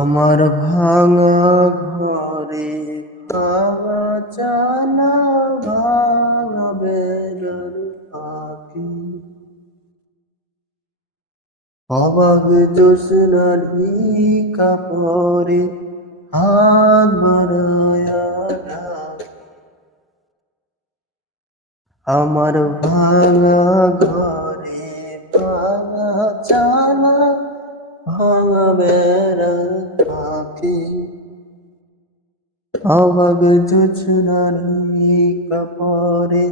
আমার ভাঙা ঘরে ভাঙা চালা ভাঙা বেড়ার পাখি অবাক জোছনার কাপড়ে হাত বাড়ায়া ডাকে। আমার ভাঙা ঘরে ভাঙা চালা ভাঙা বেড়ার পাখি অবাক জোছনার কাপড়ে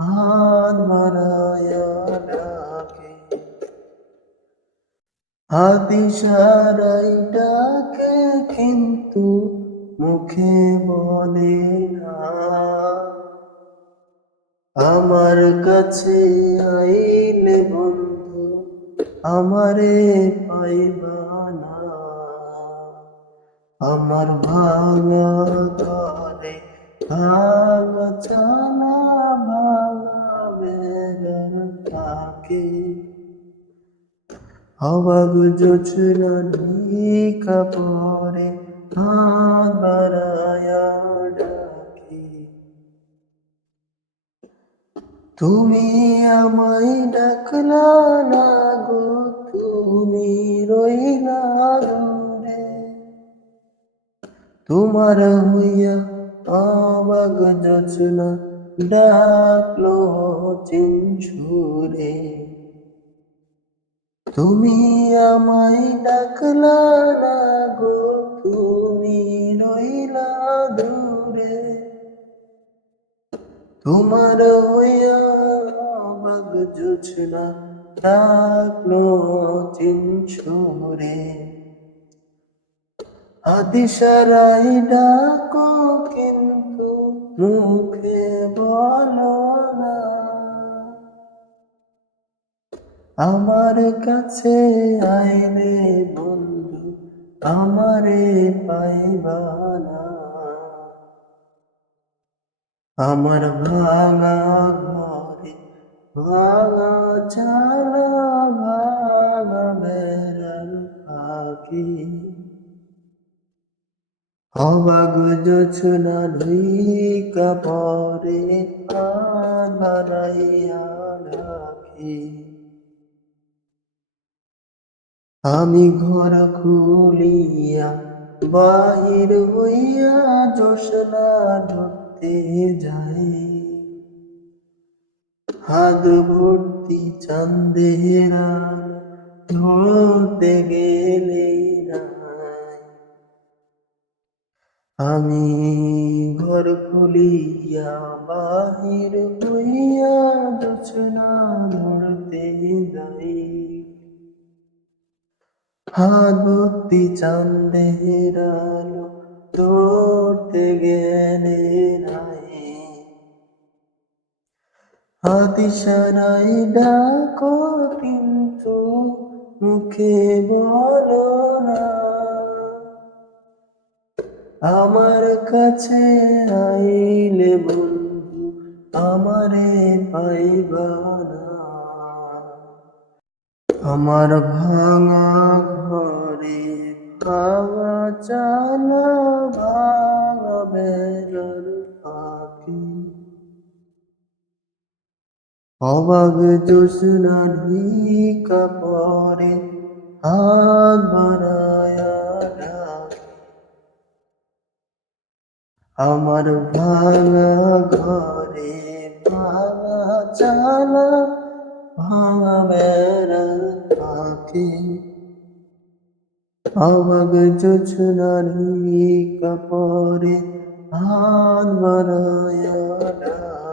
হাত বাড়ায়া ডাকে। হাত ইশারায় ডাকে কিন্তু মুখে বলে না, আমার কাছে আইলে বন্ধু আমারে পাইবা না। আমার ভাঙা ঘরে ভাঙা চালা ভাঙা বেড়ার পাখি অবাক জোছনার কাপড়ে হাত বাড়ায়া ডাকে। তুমি আমায় ডাকলা না গো, তুমি রইলা দূরে। তোমার হইয়া অবাক জোছনা ডাকলো চিন সুরে। তুমি আমায় ডাকলা না গো, তুমি রইলা দূরে। তোমার হইয়া অবাক জোছনা ডাকলো চিন সুরে। আদিশারাই ডাকো কিন্তু মুখে বলো না, আমার কাছে আইলে বন্ধু আমারে পাইবা না। আমার ভাঙা ঘরে ভাঙা চালা ভাঙা বেড়ার পাখি অবাক জোছনা কাপড়ে হাত বাড়াইয়া রাখি। আমি ঘর খুলিয়া বাহির হইয়া জোছনা ধরতে যাই, হাত ভর্তি চাঁদের আলো ধরতে গেলেই নাই। আমি ঘর খুলিয়া বাহির হইয়া জোছনা ধরতে যাই, হাত ভর্তি চাঁদের আলো ধরতে গেলে নাই। হাত ইশারায় ডাকো কিন্তু মুখে বলো না, আমার কাছে আইলে বন্ধু আমারে পাইবা না। আমার ভাঙা ঘরে ভাঙা চালা ভাঙা বেড়ার পাখি অবাক জোছনার কাপড়ে হাত বাড়ায়া ডাকে। আমার ভাঙা ঘরে ভাঙা চালা ভাঙা বেড়ার পাখি অবাক জোছনার কাপড়ে হাত বাড়ায়া ডাকে।